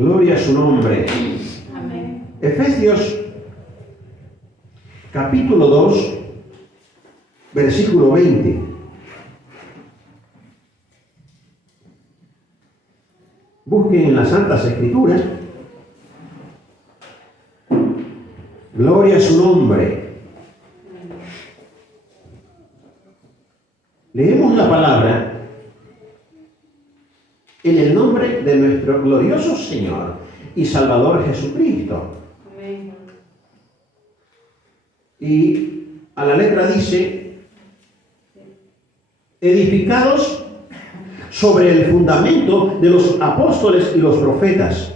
Gloria a su nombre. Amén. Efesios capítulo 2, versículo 20. Busquen en las Santas Escrituras. Gloria a su nombre. Leemos la palabra en el nombre de nuestro glorioso Señor y Salvador Jesucristo. Amén. Y a la letra dice: edificados sobre el fundamento de los apóstoles y los profetas,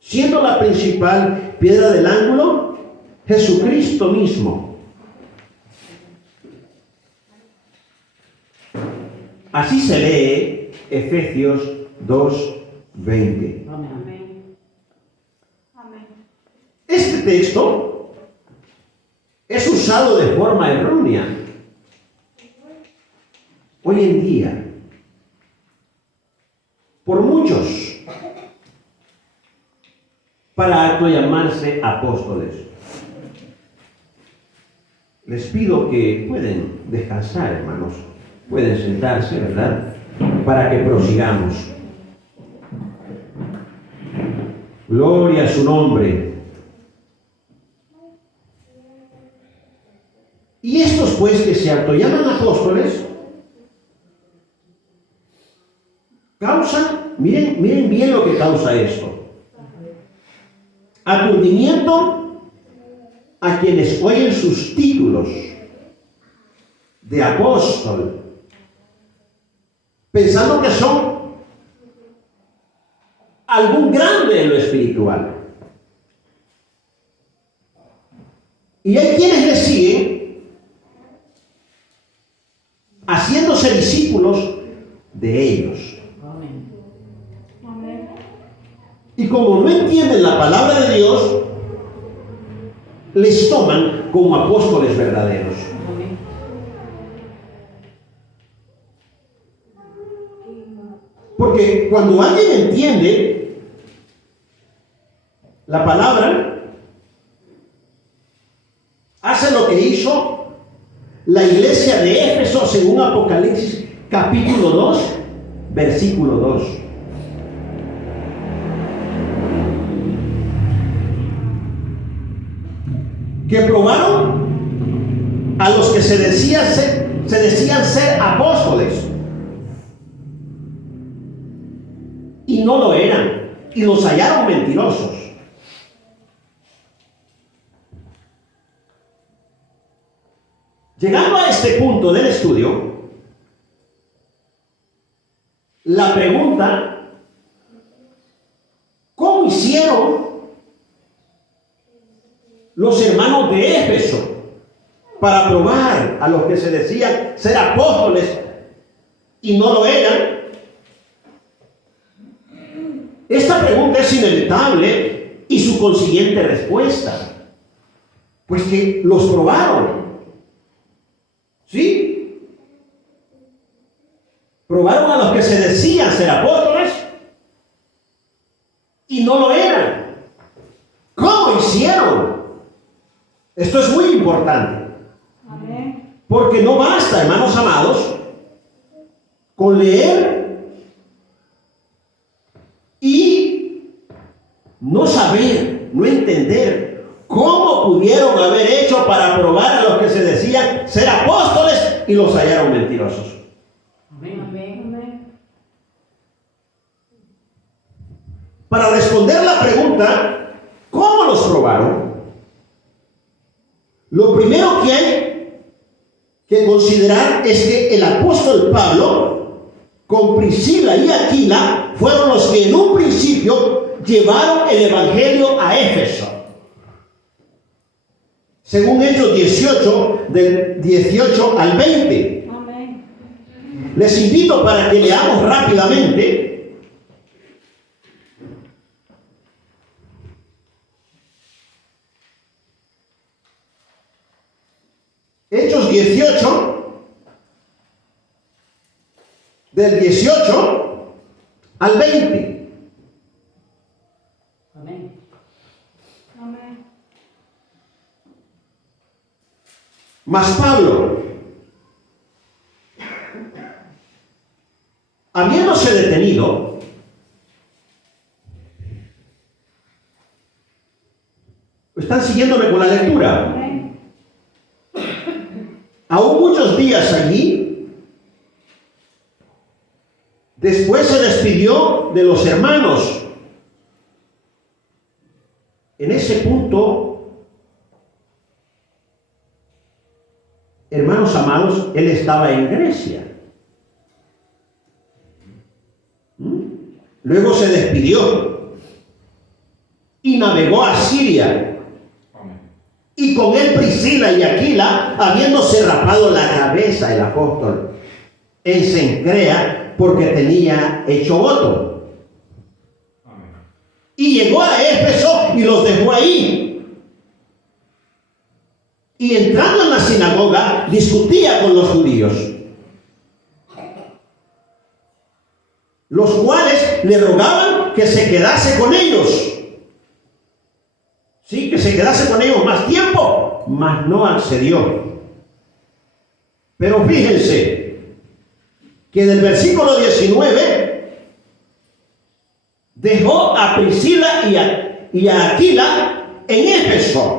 siendo la principal piedra del ángulo Jesucristo mismo. Así se lee Efesios 2:20. Amén. Amén. Este texto es usado de forma errónea hoy en día por muchos para autollamarse apóstoles. Les pido que pueden descansar, hermanos, pueden sentarse, ¿verdad? Para que prosigamos. Gloria a su nombre. Y estos pues que se autollaman apóstoles causan, miren bien lo que causa esto: aturdimiento a quienes oyen sus títulos de apóstol, pensando que son algún grande en lo espiritual. Y hay quienes le siguen haciéndose discípulos de ellos. Amén. Y como no entienden la palabra de Dios, les toman como apóstoles verdaderos. Amén. Porque cuando alguien entiende la palabra, hace lo que hizo la iglesia de Éfeso según Apocalipsis capítulo 2, versículo 2. Que probaron a los que se decían ser apóstoles y no lo eran, y los hallaron mentirosos. Llegando a este punto del estudio, la pregunta: ¿cómo hicieron los hermanos de Éfeso para probar a los que se decían ser apóstoles y no lo eran? Esta pregunta es inevitable y su consiguiente respuesta, pues que los probaron. ¿Sí? Probaron a los que se decían ser apóstoles y no lo eran. ¿Cómo hicieron? Esto es muy importante. Amén. Porque no basta, hermanos amados, con leer y no saber, no entender cómo pudieron haber hecho para probar a los que se decían ser apóstoles y los hallaron mentirosos. Amén. Amén. Para responder la pregunta, ¿cómo los probaron? Lo primero que hay que considerar es que el apóstol Pablo, con Priscila y Aquila, fueron los que en un principio llevaron el evangelio a Éfeso. Según Hechos 18, del 18 al 20. Amén. Les invito para que leamos rápidamente. Hechos 18, del 18 al 20. Mas Pablo, habiéndose detenido, ¿están siguiéndome con la lectura? Amén. Aún muchos días allí, después se despidió de los hermanos. En ese punto, hermanos amados, él estaba en Grecia. Luego se despidió y navegó a Siria. Y con él Priscila y Aquila, habiéndose rapado la cabeza el apóstol en Cencrea, porque tenía hecho voto. Y llegó a Éfeso y los dejó ahí. Y entrando en la sinagoga, discutía con los judíos, los cuales le rogaban que se quedase con ellos. Sí, que se quedase con ellos más tiempo, mas no accedió. Pero fíjense que del versículo 19 dejó a Priscila y a Aquila en Éfeso.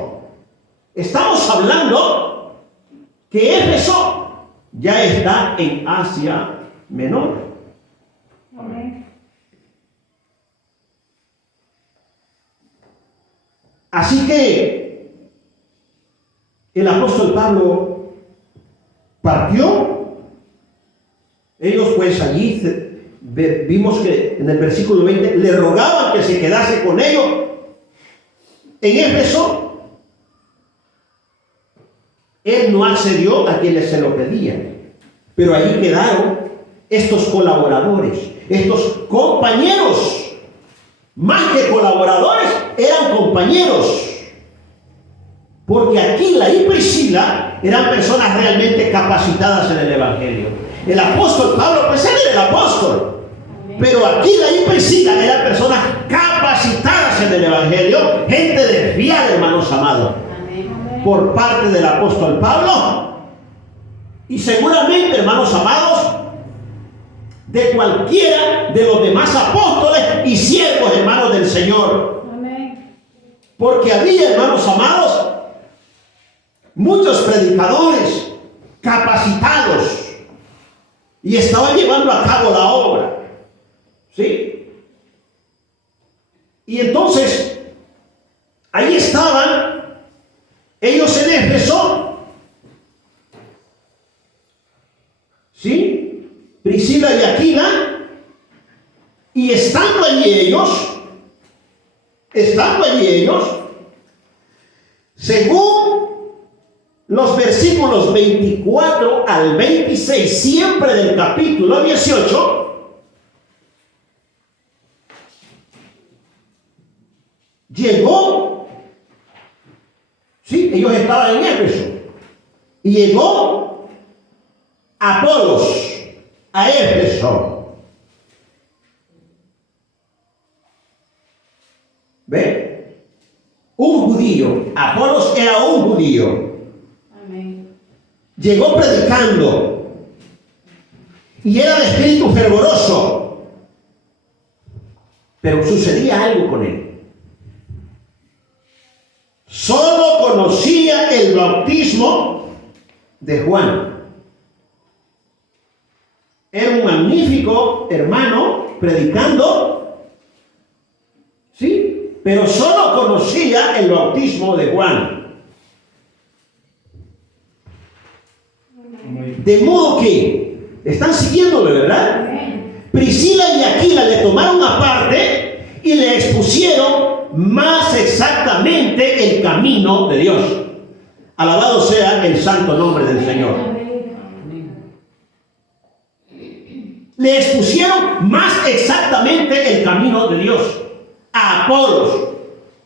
Estamos hablando que Éfeso ya está en Asia Menor. Amén. Así que el apóstol Pablo partió. Ellos pues allí vimos que en el versículo 20 le rogaban que se quedase con ellos en Éfeso. Él no accedió a quienes se lo pedían, pero allí quedaron estos colaboradores, estos compañeros. Más que colaboradores, eran compañeros. Porque Aquila y Priscila eran personas realmente capacitadas en el Evangelio. El apóstol Pablo, pues él era el apóstol. Pero Aquila y Priscila eran personas capacitadas en el Evangelio, gente de fiar, hermanos amados, por parte del apóstol Pablo. Y seguramente, hermanos amados, de cualquiera de los demás apóstoles y siervos, hermanos del Señor. Amén. Porque había, hermanos amados, muchos predicadores capacitados y estaban llevando a cabo la obra. ¿Sí? Y entonces, ahí estaban ellos en Éfeso. ¿Sí? Priscila y Aquila, y estando allí ellos, según los versículos 24 al 26, siempre del capítulo 18, llegó, sí, ellos estaban en Éfeso, y llegó Apolos a Éfeso. ¿Ve? Un judío. Apolos era un judío. Amén. Llegó predicando y era de espíritu fervoroso. Pero sucedía algo con él. Solo conocía el bautismo de Juan. Era un magnífico hermano predicando, ¿sí? Pero solo conocía el bautismo de Juan. De modo que, están siguiéndole, ¿verdad? Amén. Priscila y Aquila le tomaron aparte y le expusieron más exactamente el camino de Dios. Alabado sea el santo nombre del Señor. Le expusieron más exactamente el camino de Dios a Apolos,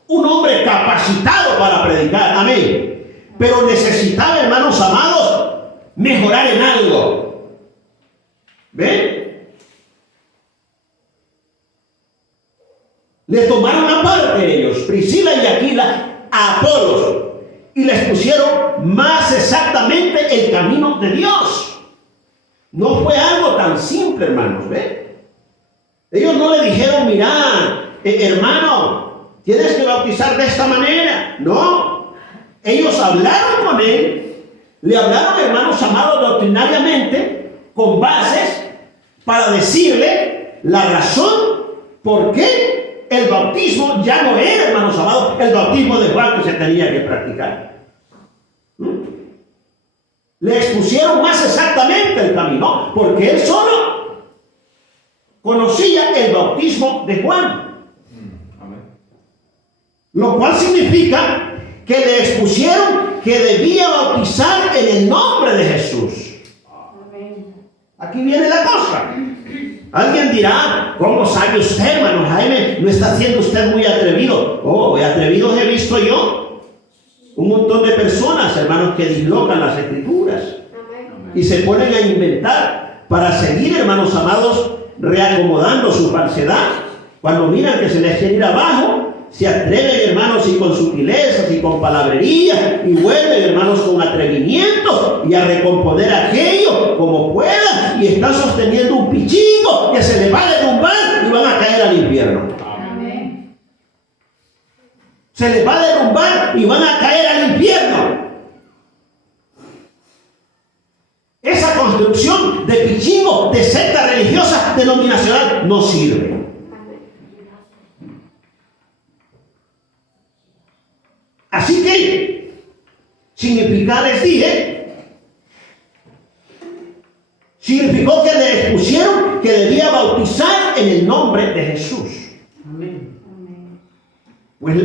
un hombre capacitado para predicar, amén, pero necesitaba, hermanos amados, mejorar en algo. ¿Ven? Le tomaron aparte ellos, Priscila y Aquila, a Apolos, y les pusieron más exactamente el camino de Dios. No fue algo tan simple, hermanos, ¿ve? Ellos no le dijeron, mira, hermano, tienes que bautizar de esta manera. No, ellos hablaron con él, le hablaron, hermanos amados, doctrinariamente, con bases, para decirle la razón por qué el bautismo ya no era, hermanos amados, el bautismo de Juan que se tenía que practicar. Le expusieron más exactamente el camino, porque él solo conocía el bautismo de Juan. Lo cual significa que le expusieron que debía bautizar en el nombre de Jesús. Aquí viene la cosa. Alguien dirá, ¿cómo sabe usted, hermano Jaime? ¿No está siendo usted muy atrevido? Oh, atrevidos he visto yo. Un montón de personas, hermanos, que dislocan las escrituras y se ponen a inventar para seguir, hermanos amados, reacomodando su falsedad. Cuando miran que se les quiere ir abajo, se atreven, hermanos, y con sutilezas y con palabrería, y vuelven, hermanos, con atrevimiento y a recomponer aquello como puedan, y están sosteniendo un pichingo que se les va a derrumbar y van a caer al infierno. Se les va a derrumbar y van a caer al infierno. Esa construcción de pichingo, de secta religiosa denominacional, no sirve. Así que, significó, les dije, significó que le expusieron que debía bautizar en el nombre de Jesús. Amén. Pues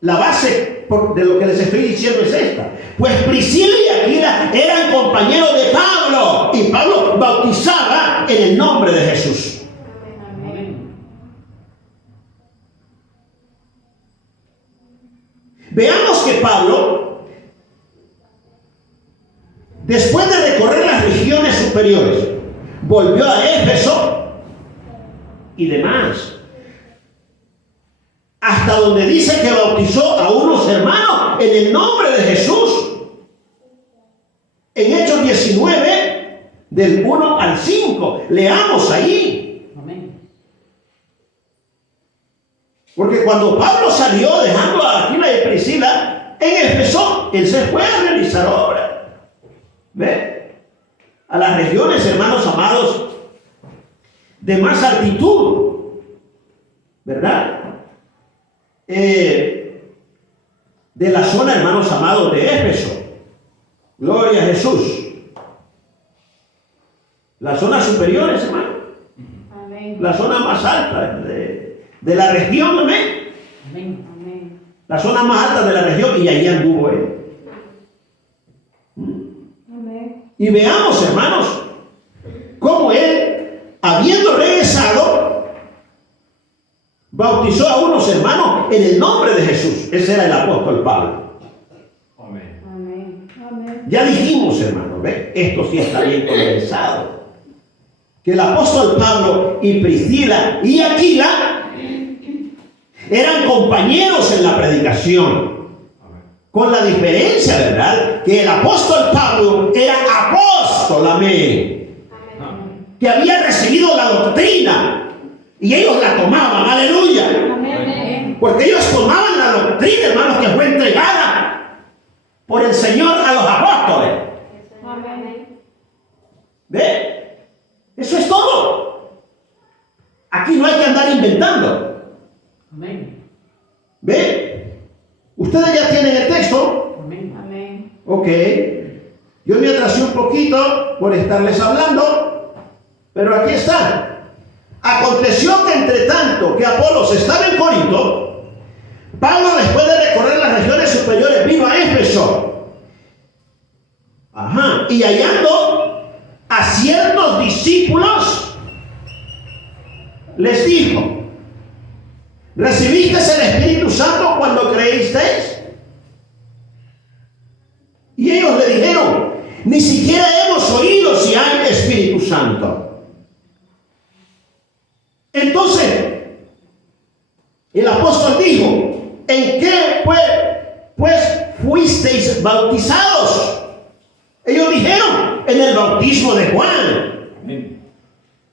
la base de lo que les estoy diciendo es esta. Pues Priscila y Aquila eran compañeros de Pablo, y Pablo bautizaba en el nombre de Jesús. Amén. Veamos que Pablo, después de recorrer las regiones superiores, volvió a Éfeso y demás, hasta donde dice que bautizó a unos hermanos en el nombre de Jesús. En Hechos 19, del 1 al 5, leamos ahí. Amén. Porque cuando Pablo salió dejando a Aquila y Priscila en Éfeso, él se fue a realizar obra. ¿Ve? A las regiones, hermanos amados, de más altitud, ¿verdad? De la zona, hermanos amados, de Éfeso. Gloria a Jesús. Las zonas superiores, hermano. Amén. La zona más alta de la región, amén. Amén. Amén. La zona más alta de la región, y allí anduvo él. Amén. Y veamos, hermanos, cómo él, habiendo regresado, bautizó a unos hermanos en el nombre de Jesús. Ese era el apóstol Pablo. Amén. Amén. Amén. Ya dijimos, hermanos, ¿ve? Esto sí está bien condensado. Que el apóstol Pablo y Priscila y Aquila eran compañeros en la predicación. Con la diferencia, ¿verdad? Que el apóstol Pablo era apóstol, amén. Que había recibido la doctrina. Y ellos la tomaban, aleluya. Amén. Porque ellos tomaban la doctrina, hermanos, que fue entregada por el Señor a los apóstoles. Amén. ¿Ve? Eso es todo. Aquí no hay que andar inventando. Amén. ¿Ve? Ustedes ya tienen el texto. Amén. Amén. Ok. Yo me atrasé un poquito por estarles hablando, pero aquí está. Aconteció que entre tanto que Apolos estaba en Corinto, Pablo, después de recorrer las regiones superiores, vino a Éfeso. Y hallando a ciertos discípulos, les dijo: ¿recibisteis el Espíritu Santo cuando creísteis? Y ellos le dijeron: ni siquiera hemos oído si hay Espíritu Santo. Entonces, el apóstol dijo: ¿en qué pues fuisteis bautizados. Ellos dijeron en el bautismo de Juan.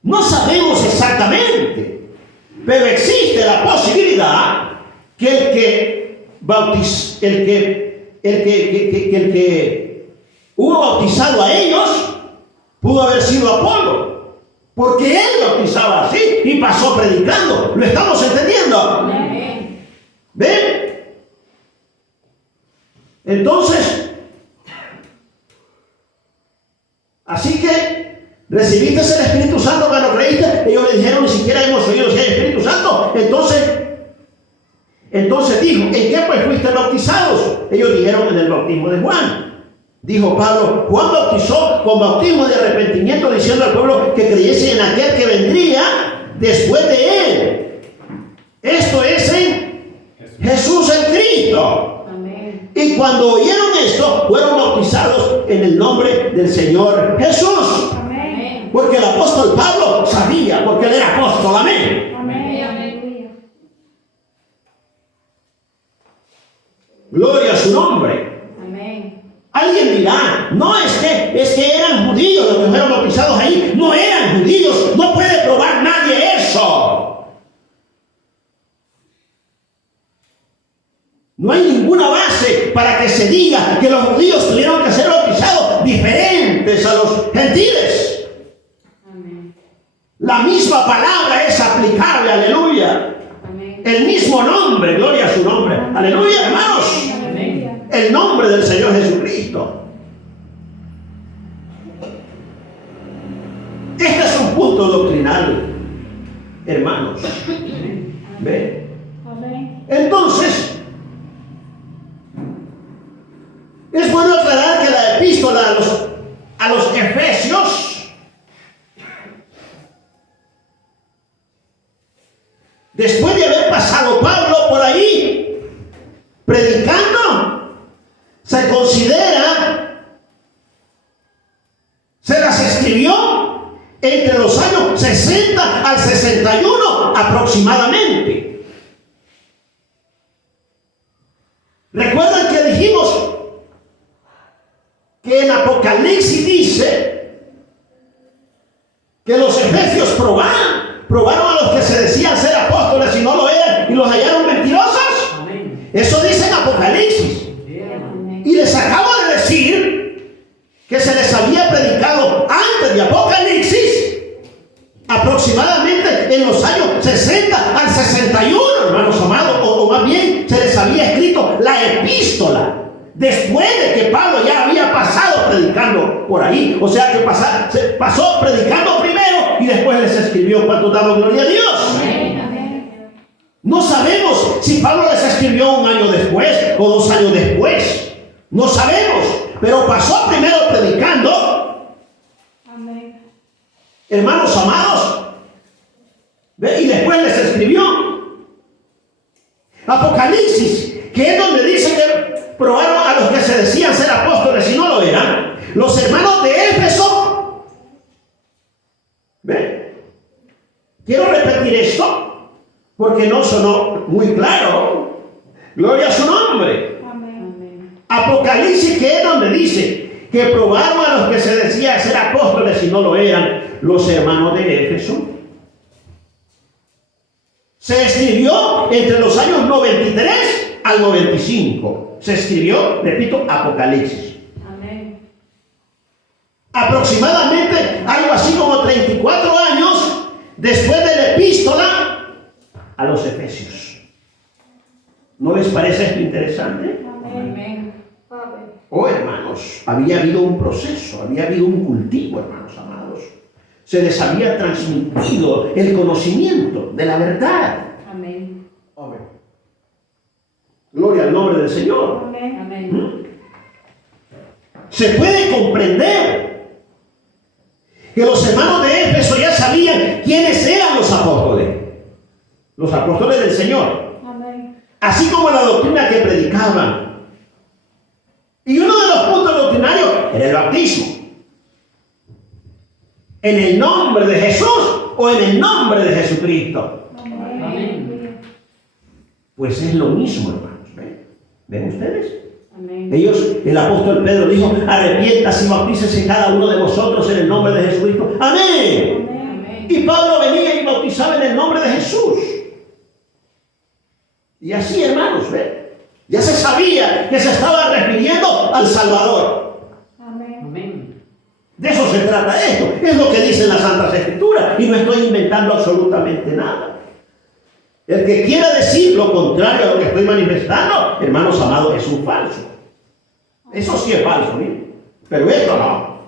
No sabemos exactamente, pero existe la posibilidad que el que hubo bautizado a ellos pudo haber sido Apolo, porque él bautizaba así y pasó predicando. ¿Lo estamos entendiendo? ¿Ven? Entonces, así que recibiste el Espíritu Santo cuando creíste. Ellos le dijeron, ni siquiera hemos oído si hay Espíritu Santo. Entonces dijo, ¿en qué pues fuiste bautizados? Ellos dijeron, en el bautismo de Juan. Dijo Pablo, Juan bautizó con bautismo de arrepentimiento, diciendo al pueblo que creyese en aquel que vendría después de él. Esto es en Jesús el Cristo. Amén. Y cuando oyeron esto, fueron bautizados en el nombre del Señor Jesús. Amén. Porque el apóstol Pablo sabía, porque él era apóstol. Amén. Amén. Aleluya. Gloria a su nombre. Amén. Alguien dirá, no, es que eran judíos los que fueron bautizados ahí. No eran judíos, no puede probar nadie eso. No hay ninguna base para que se diga que los judíos tuvieron que ser bautizados diferentes a los gentiles. Amén. La misma palabra es aplicable, aleluya. Amén. El mismo nombre, gloria a su nombre. Aleluya, hermanos. Amén. El nombre del Señor Jesucristo. Este es un punto doctrinal, hermanos. ¿Ve? Amén. Entonces, es bueno aclarar que la epístola a los Efesios, después de haber pasado Pablo por ahí predicando, se considera, se las escribió entre los años 60 al 61 aproximadamente. ¿Recuerdan que dijimos que en Apocalipsis dice que los efesios probaron a los que se decían ser apóstoles y no lo eran y los hallaron mentirosos? Eso dice en Apocalipsis. Y les acabo de decir que se les había predicado antes de Apocalipsis, aproximadamente en los años 60 al 61, hermanos amados, o más bien se les había escrito la epístola después de que Pablo ya había pasado predicando por ahí. O sea que pasó predicando primero y después les escribió. ¿Cuántos damos gloria a Dios? Amén. No sabemos si Pablo les escribió un año después o 2 años después. No sabemos, pero pasó primero predicando. Amén. Hermanos amados, ¿ve? Y después les escribió. Apocalipsis, que es donde dice que probaron a los que se decían ser apóstoles y no lo eran, los hermanos de Éfeso. ¿Ve? Quiero repetir esto porque no sonó muy claro. Gloria a su nombre. Amén. Apocalipsis, que es donde dice que probaron a los que se decían ser apóstoles y no lo eran, los hermanos de Éfeso. Se escribió entre los años 93 al 95. Se escribió, repito, Apocalipsis. Amén. Aproximadamente algo así como 34 años después de la epístola a los Efesios. ¿No les parece esto interesante? Amén. Oh, hermanos, había habido un proceso, había habido un cultivo, hermanos amados. Se les había transmitido el conocimiento de la verdad. Amén. Amén. Gloria al nombre del Señor. Amén. Se puede comprender que los hermanos de Éfeso ya sabían quiénes eran los apóstoles del Señor, Amén. así como la doctrina que predicaban. Y uno de los puntos doctrinarios era el bautismo. ¿En el nombre de Jesús o en el nombre de Jesucristo? Amén. Pues es lo mismo, hermanos. ¿Ven ustedes? Amén. Ellos, el apóstol Pedro dijo, arrepiéntase y bautícese cada uno de vosotros en el nombre de Jesucristo. Amén. Amén. Y Pablo venía y bautizaba en el nombre de Jesús. Y así, hermanos, ¿ven? Ya se sabía que se estaba refiriendo al Salvador. Amén. Amén. De eso se trata esto. Es lo que dicen las Santas Escrituras. Y no estoy inventando absolutamente nada. El que quiera decir lo contrario a lo que estoy manifestando, hermanos amados, es un falso. Eso sí es falso, miren. Pero esto no.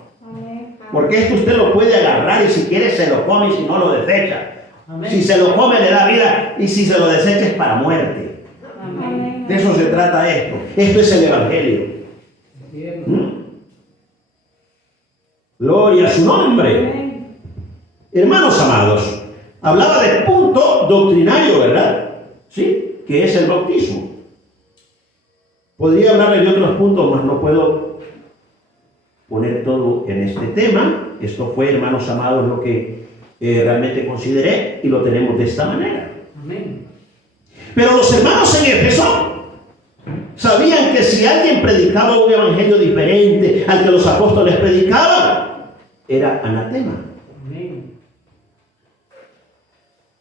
Porque esto usted lo puede agarrar y si quiere se lo come y si no lo desecha. Amén. Si se lo come le da vida y si se lo desecha es para muerte. Amén. De eso se trata esto. Esto es el Evangelio. Gloria a su nombre. Hermanos amados, hablaba de punto doctrinario, ¿verdad? Sí, que es el bautismo. Podría hablarle de otros puntos, mas no puedo poner todo en este tema. Esto fue, hermanos amados, lo que realmente consideré y lo tenemos de esta manera. Amén. Pero los hermanos en Éfeso sabían que si alguien predicaba un evangelio diferente al que los apóstoles predicaban, era anatema. Amén.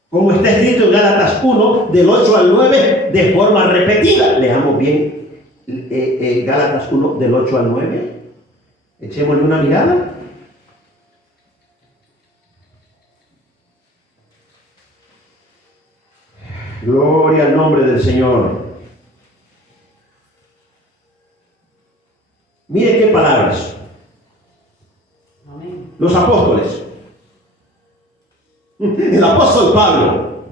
Como está escrito en Gálatas 1, del 8 al 9, de forma repetida. Leamos bien Gálatas 1, del 8 al 9. Echémosle una mirada. Gloria al nombre del Señor. Mire qué palabras. Amén. Los apóstoles. El apóstol Pablo,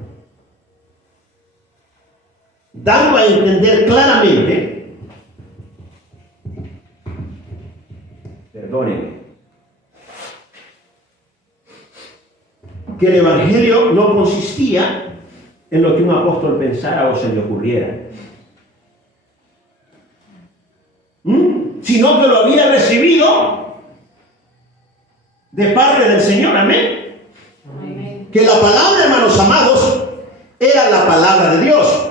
dando a entender claramente, perdónenme, que el evangelio no consistía en lo que un apóstol pensara o se le ocurriera, sino que lo había recibido de parte del Señor. Amén. Amén. Que la palabra, hermanos amados, era la palabra de Dios.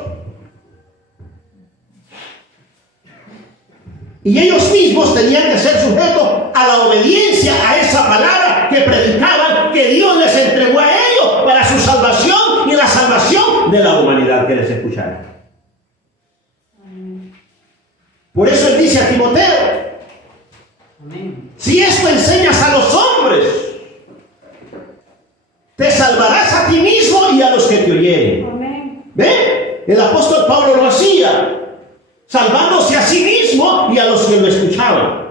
Y ellos mismos tenían que ser sujetos a la obediencia a esa palabra que predicaban, que Dios les entregó a ellos para su salvación y la salvación de la humanidad que les escuchara. Amén. Por eso él dice a Timoteo, Amén. si esto enseñas a los hombres, te salvarás a ti mismo y a los que te oyeren. Amén. ¿Ven? El apóstol Pablo lo hacía, salvándose a sí mismo y a los que lo escuchaban.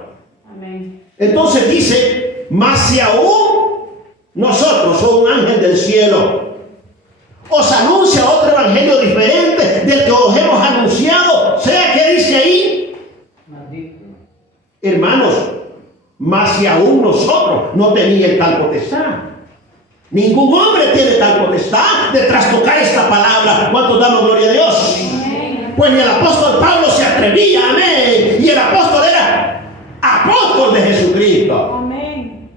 Amén. Entonces dice, mas si aún nosotros o un ángel del cielo os anuncia otro evangelio diferente del que os hemos anunciado, sea que dice ahí, Maldito. hermanos, mas si aún nosotros no teníamos tal potestad. Ningún hombre tiene tal potestad de trastocar esta palabra. ¿Cuántos damos gloria a Dios? Amén. Pues ni el apóstol Pablo se atrevía, amén. Y el apóstol era apóstol de Jesucristo. Amén.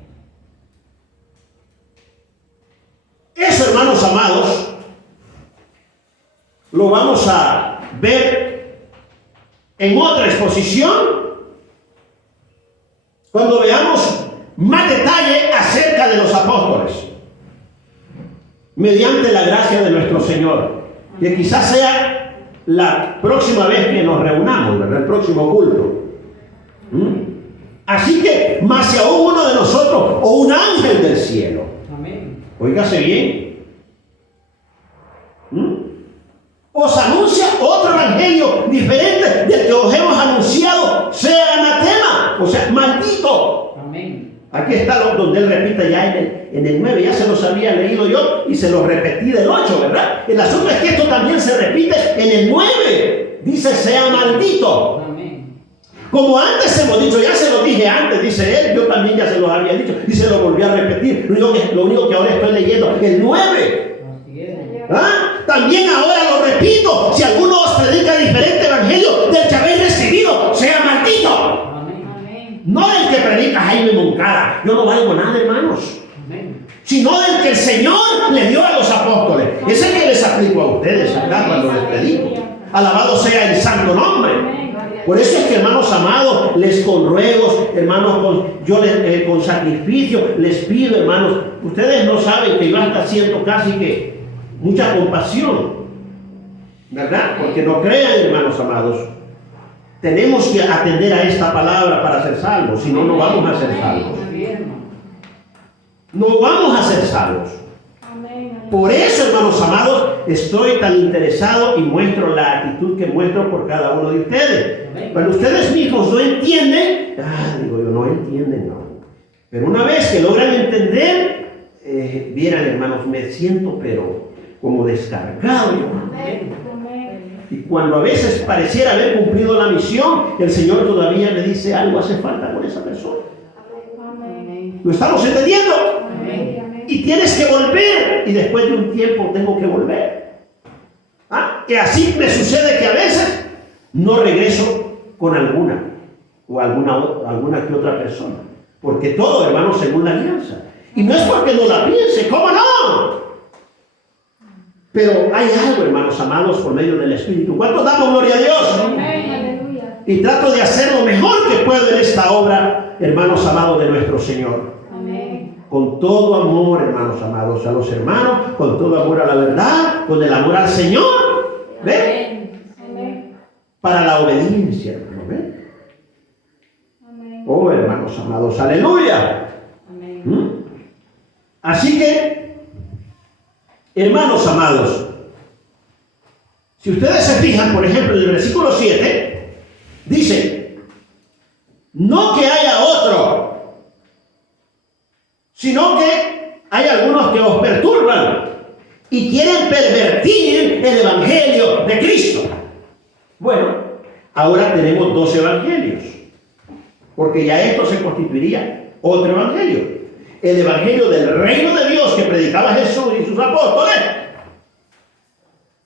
Eso, hermanos amados, lo vamos a ver en otra exposición cuando veamos más detalle acerca de los apóstoles, mediante la gracia de nuestro Señor, que quizás sea la próxima vez que nos reunamos, ¿verdad? El próximo culto. Así que, más si aún uno de nosotros o un ángel del cielo, Amén. óigase bien, os anuncia otro evangelio diferente del que os hemos anunciado, sea anatema, o sea, maldito. Amén. Aquí está donde él repite ya en el 9, ya se los había leído yo y se los repetí del 8, ¿verdad? El asunto es que esto también se repite en el 9, dice sea maldito. Amén. Como antes hemos dicho, ya se lo dije antes, dice él, yo también ya se los había dicho y se lo volví a repetir. Lo único que ahora estoy leyendo, el 9. Así es. También ahora lo repito, si alguno os predica diferente evangelio del que habéis recibido, sea maldito. Amén. Amén. No del que predica Jaime Moncada, yo no valgo nada, hermanos, Amén. sino del que el Señor le dio a los apóstoles. Es el que les aplico a ustedes acá cuando les predico. Alabado sea el santo nombre. Gloria Por eso es que, hermanos amados, les con ruegos, hermanos, con sacrificio, les pido, hermanos, ustedes no saben que yo hasta siento casi que mucha compasión, ¿verdad? Porque no crean, hermanos amados, tenemos que atender a esta palabra para ser salvos, si no, no vamos a ser salvos. No vamos a ser salvos. Por eso, hermanos amados, estoy tan interesado y muestro la actitud que muestro por cada uno de ustedes. Cuando ustedes mismos no entienden, digo yo, no entienden, no. Pero una vez que logran entender, vieran, hermanos, me siento pero como descargado. Y cuando a veces pareciera haber cumplido la misión, el Señor todavía me dice algo hace falta con esa persona. ¿Lo estamos entendiendo? Y tienes que volver, y después de un tiempo tengo que volver. Y así me sucede que a veces no regreso con alguna que otra persona, porque todo, hermano, según la alianza. Y no es porque no la piense, ¿cómo no? Pero hay algo, hermanos amados, por medio del Espíritu. ¿Cuántos damos gloria a Dios? Y trato de hacer lo mejor que puedo en esta obra, hermanos amados, de nuestro Señor. Con todo amor, hermanos amados, a los hermanos, con todo amor a la verdad, con el amor al Señor. ¿Ven? Para la obediencia, hermano. ¿Ven? Oh, hermanos amados, aleluya. Así que, hermanos amados, si ustedes se fijan, por ejemplo, en el versículo 7, dice, no que haya otro, sino que hay algunos que os perturban y quieren pervertir el evangelio de Cristo. Bueno, ahora tenemos 2 evangelios, porque ya esto se constituiría otro evangelio. El evangelio del reino de Dios que predicaba Jesús y sus apóstoles,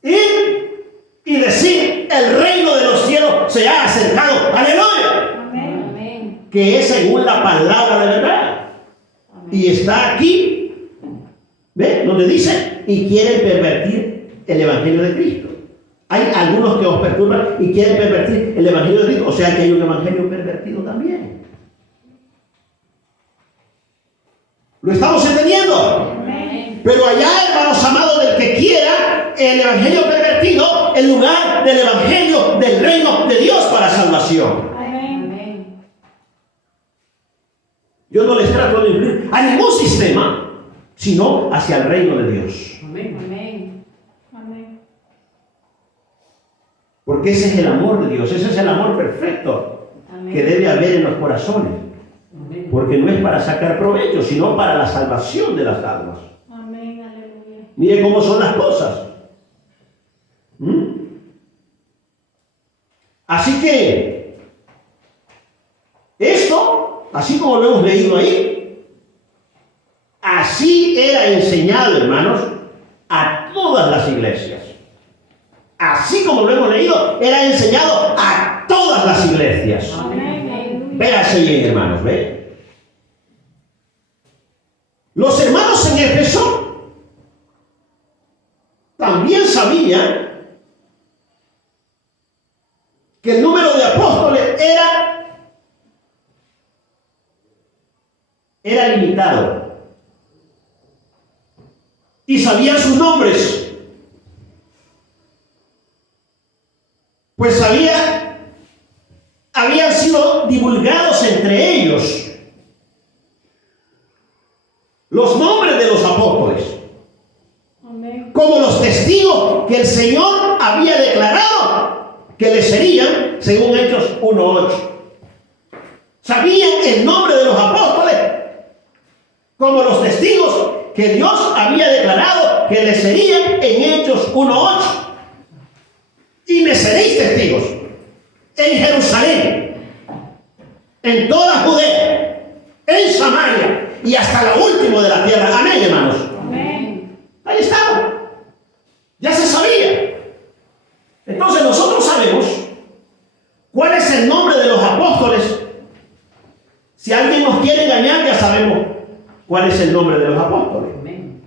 y decir, el reino de los cielos se ha acercado. ¡Aleluya! Amén. Que es según la palabra de verdad. Y está aquí, ¿ve? Donde dice, y quieren pervertir el evangelio de Cristo. Hay algunos que os perturban y quieren pervertir el evangelio de Cristo. O sea que hay un evangelio pervertido también. ¿Lo estamos entendiendo? Amén. Pero allá, hermanos amados, del que quiera el evangelio pervertido en lugar del evangelio del reino de Dios para salvación. Yo no les trato de influir a ningún sistema, sino hacia el reino de Dios. Amén. Porque ese es el amor de Dios, ese es el amor perfecto. Amén. Que debe haber en los corazones. Amén. Porque no es para sacar provecho, sino para la salvación de las almas. Amén. Aleluya. Mire cómo son las cosas. Así que esto, así como lo hemos leído ahí, así era enseñado, hermanos, a todas las iglesias. Así como lo hemos leído, era enseñado a todas las iglesias. Véase bien, hermanos, ¿ve? Los hermanos en Éfeso también sabían que el número de apóstoles era limitado. Y sabían sus nombres. Pues habían sido divulgados entre ellos los nombres de los apóstoles. Amén. Como los testigos que el Señor había declarado que les serían, según Hechos 1:8. Sabían el nombre de los apóstoles como los testigos que Dios había declarado que les serían en Hechos 1:8. Y me seréis testigos en Jerusalén, en toda Judea, en Samaria y hasta lo último de la tierra. Amén, hermanos. Amén. Ahí estaba. Ya se sabía. Entonces nosotros sabemos cuál es el nombre de los apóstoles. Si alguien nos quiere engañar, ya sabemos cuál es el nombre de los apóstoles. Amén.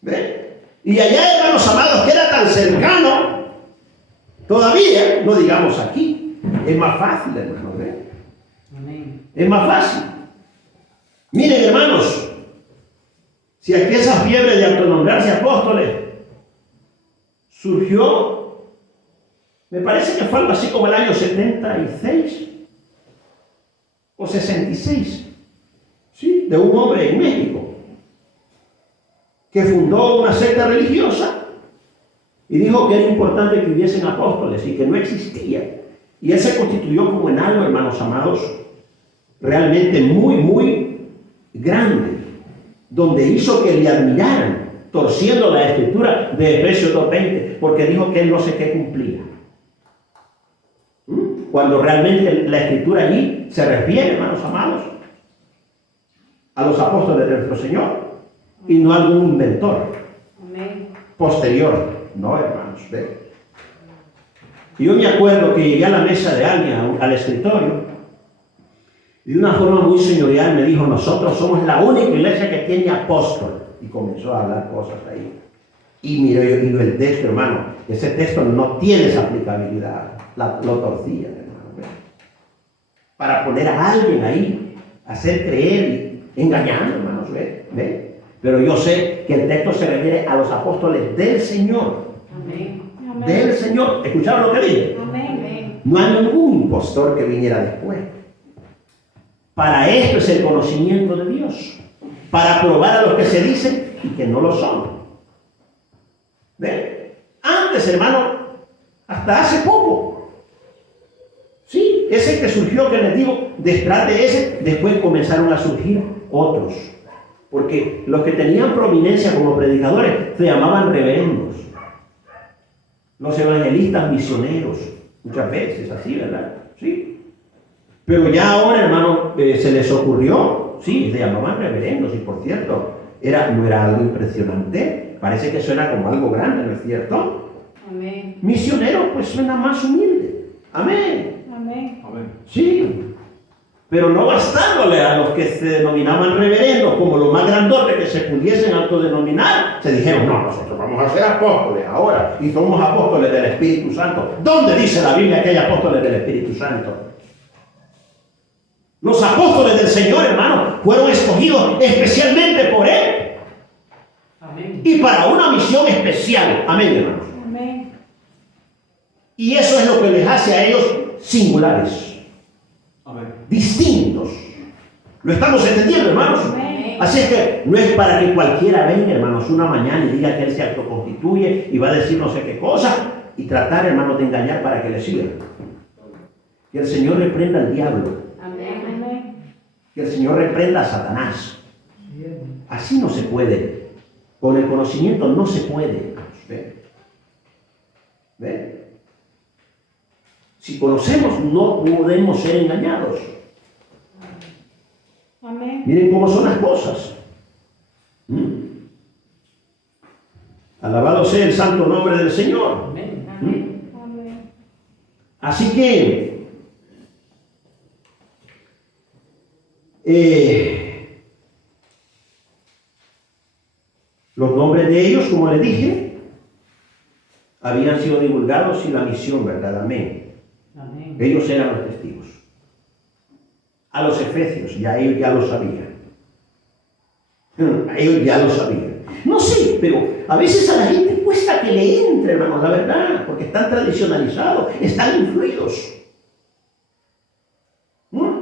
¿Ve? Y allá, hermanos amados, que era tan cercano, todavía, no digamos aquí, Es más fácil, hermanos. Amén. Es más fácil. Miren, hermanos, si aquí esa fiebre de autonombrarse apóstoles surgió, me parece que fue algo así como el año 76 o 66, ¿sí? De un hombre en México que fundó una secta religiosa y dijo que era importante que hubiesen apóstoles y que no existía. Y él se constituyó como en algo, hermanos amados, realmente muy, muy grande, donde hizo que le admiraran, torciendo la escritura de Efesios 2:20, porque dijo que él no sé qué cumplía. Cuando realmente la escritura allí se refiere, hermanos amados, a los apóstoles de nuestro Señor y no a algún inventor posterior. No, hermanos, ve. Y yo me acuerdo que llegué a la mesa de alguien, al escritorio, y de una forma muy señorial me dijo: nosotros somos la única iglesia que tiene apóstol. Y comenzó a hablar cosas ahí. Y mire, yo digo el texto, hermano, ese texto no tiene esa aplicabilidad. Lo torcía, hermano, ¿ve? Para poner a alguien ahí, hacer creer y engañando, hermanos, ¿ve? Pero yo sé que el texto se refiere a los apóstoles del Señor. Amén. Del Señor. ¿Escucharon lo que dije? Amén. No hay ningún impostor que viniera después. Para esto es el conocimiento de Dios. Para probar a los que se dicen y que no lo son. ¿Ven? Antes, hermano, hasta hace poco. Sí, ese que surgió, que les digo, detrás de ese, después comenzaron a surgir otros. Porque los que tenían prominencia como predicadores se llamaban reverendos. Los evangelistas misioneros, muchas veces así, ¿verdad? Sí. Pero ya ahora, hermano, se les ocurrió, sí, se llamaban reverendos, y por cierto, no era algo impresionante, parece que suena como algo grande, ¿no es cierto? Amén. Misionero, pues suena más humilde. Amén. Amén. Sí. Pero no bastándole a los que se denominaban reverendos como los más grandotes que se pudiesen autodenominar, se dijeron: no, nosotros vamos a ser apóstoles ahora y somos apóstoles del Espíritu Santo. ¿Dónde dice la Biblia que hay apóstoles del Espíritu Santo? Los apóstoles del Señor, hermano, fueron escogidos especialmente por Él. Amén. Y para una misión especial. Amén, hermanos. Amén. Y eso es lo que les hace a ellos singulares. Distintos. ¿Lo estamos entendiendo, hermanos? Amén. Así es que no es para que cualquiera venga, hermanos, una mañana y diga que él se autoconstituye y va a decir no sé qué cosa y tratar, hermanos, de engañar para que le sigan. Que el Señor reprenda al diablo. Amén. Que el Señor reprenda a Satanás. Así no se puede. Con el conocimiento no se puede. ¿Ve? Si conocemos, no podemos ser engañados. Amén. Miren cómo son las cosas. Alabado sea el santo nombre del Señor. Amén. Amén. Así que los nombres de ellos, como les dije, habían sido divulgados y la misión, ¿verdad? Amén. Amén. Ellos eran los testigos. A los efesios, ya ellos ya lo sabían. Ellos ya lo sabían. No sé, pero a veces a la gente cuesta que le entre, hermanos, la verdad, porque están tradicionalizados, están influidos.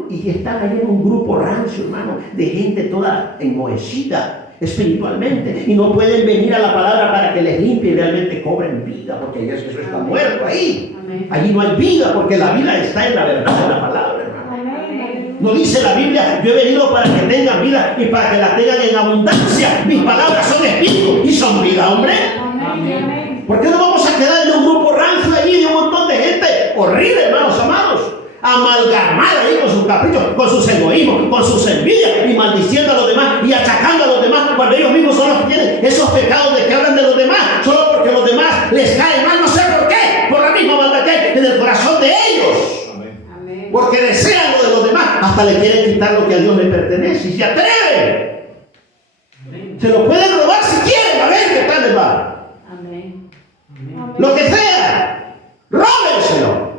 Y están ahí en un grupo rancio, hermano, de gente toda enmohecida espiritualmente, y no pueden venir a la palabra para que les limpie y realmente cobren vida, porque ya es que eso está muerto ahí. Amén. Allí no hay vida, porque la vida está en la verdad de la palabra, hermano. Amén. No dice la Biblia: yo he venido para que tengan vida y para que la tengan en abundancia. Mis palabras son espíritu y son vida, hombre. Amén. ¿Por qué no vamos a quedar en un grupo rancio ahí de un montón de gente horrible, hermanos amados? Amalgamada ahí con sus caprichos, con sus egoísmos, con sus envidias y maldiciendo a los demás y achacando a los demás cuando ellos mismos son los que tienen esos pecados de que hablan de los demás, solo porque los demás les caen mal, no sé por qué, por la misma maldad que hay en el corazón de ellos. Amén. Porque desean lo de los demás, hasta le quieren quitar lo que a Dios le pertenece y se atreven. Amén. Se lo pueden robar si quieren, a ver qué tal les va. Amén. Amén. Lo que sea, róbenselo.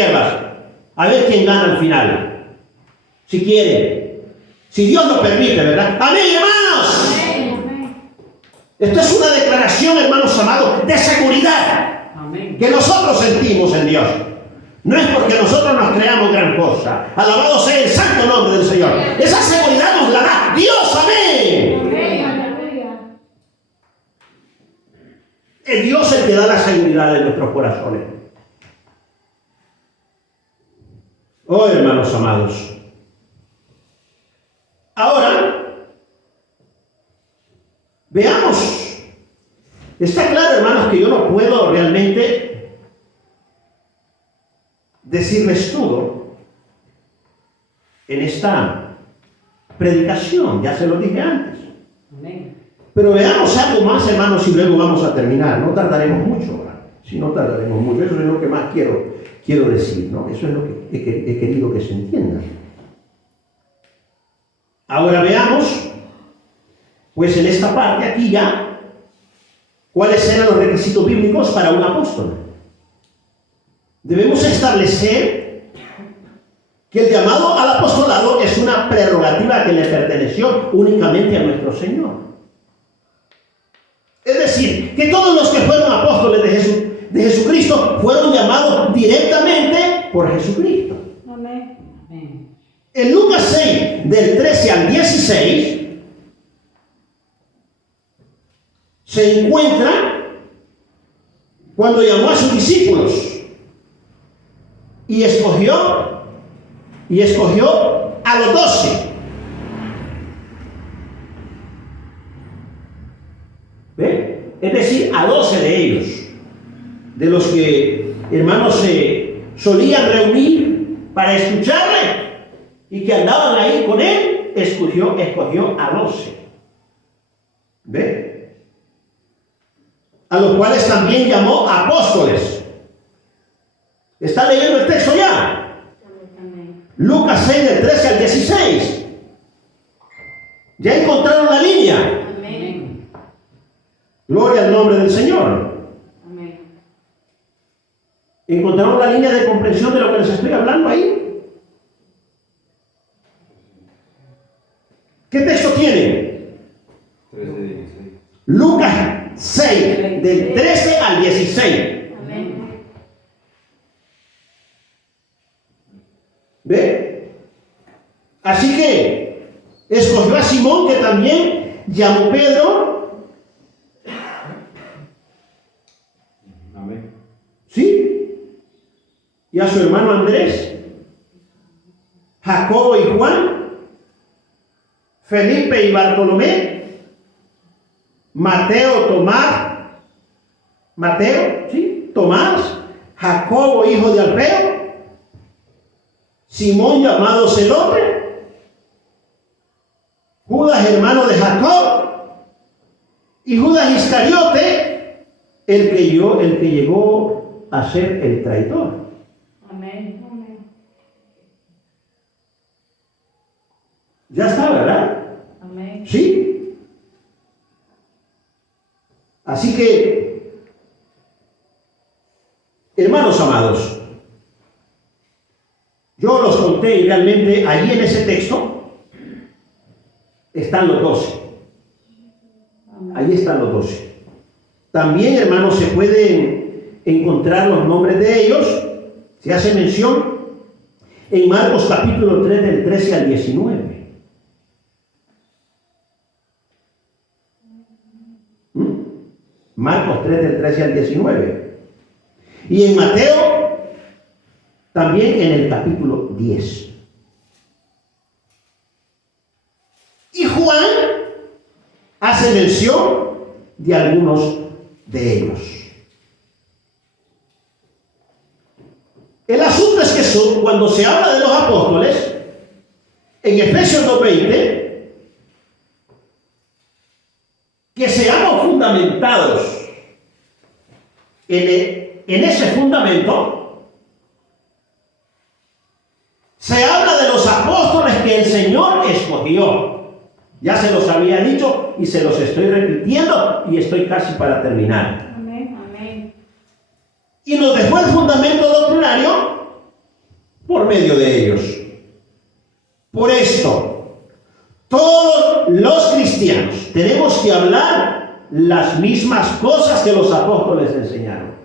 siervas. A ver quién gana al final. Si quiere. Si Dios lo permite, ¿verdad? Amén, hermanos. Amén. Esto es una declaración, hermanos amados, de seguridad Amén. que nosotros sentimos en Dios. No es porque nosotros nos creamos gran cosa. Alabado sea el santo nombre del Señor. Esa seguridad nos la da Dios. Amén. Amén. Aleluya. Es Dios el que da la seguridad en nuestros corazones. Oh, hermanos amados. Ahora, veamos. Está claro, hermanos, que yo no puedo realmente decirles todo en esta predicación. Ya se lo dije antes. Amén. Pero veamos algo más, hermanos, y luego vamos a terminar. No tardaremos mucho, ¿verdad? Si no tardaremos mucho. Eso es lo que más quiero decir, ¿no? Eso es lo que he querido que se entienda. Ahora veamos, pues en esta parte aquí ya, cuáles eran los requisitos bíblicos para un apóstol. Debemos establecer que el llamado al apostolado es una prerrogativa que le perteneció únicamente a nuestro Señor. Es decir, que todos los que fueron apóstoles de Jesucristo fueron llamados directamente por Jesucristo. Amén. Amén. En Lucas 6, del 13 al 16, se encuentra cuando llamó a sus discípulos y escogió a los 12. ¿Ve? Es decir, a 12 de ellos, de los que, hermanos, se solían reunir para escucharle y que andaban ahí con él, escogió a 12. ¿Ve? A los cuales también llamó apóstoles. ¿Está leyendo el texto ya? Amén. Lucas 6, del 13 al 16. ¿Ya encontraron la línea? Amén. Gloria al nombre del Señor. Amén. ¿Encontraron la línea de comprensión de lo que les estoy hablando ahí? ¿Qué texto tienen? 13:16. Lucas 6, del 13 al 16. Amén. ¿Ve? Así que escogió a Simón, que también llamó Pedro. Amén. ¿Sí? Y a su hermano Andrés, Jacobo y Juan, Felipe y Bartolomé, Tomás, Jacobo hijo de Alfeo, Simón llamado Celote, Judas hermano de Jacob y Judas Iscariote, el que llegó a ser el traidor. Amén. Amén. Ya está, ¿verdad? Amén. ¿Sí? Así que, hermanos amados, yo los conté y realmente allí en ese texto están los 12. Ahí están los 12. También, hermanos, se pueden encontrar los nombres de ellos. Se hace mención en Marcos capítulo 3 del 13 al 19. Marcos 3 del 13 al 19. Y en Mateo también en el capítulo 10. Y Juan hace mención de algunos de ellos. El asunto es que cuando se habla de los apóstoles, en Efesios 2:20, que seamos fundamentados en ese fundamento, se habla de los apóstoles que el Señor escogió. Ya se los había dicho y se los estoy repitiendo y estoy casi para terminar. Amén. Amén. Y nos dejó el fundamento doctrinario por medio de ellos. Por esto, todos los cristianos tenemos que hablar las mismas cosas que los apóstoles enseñaron.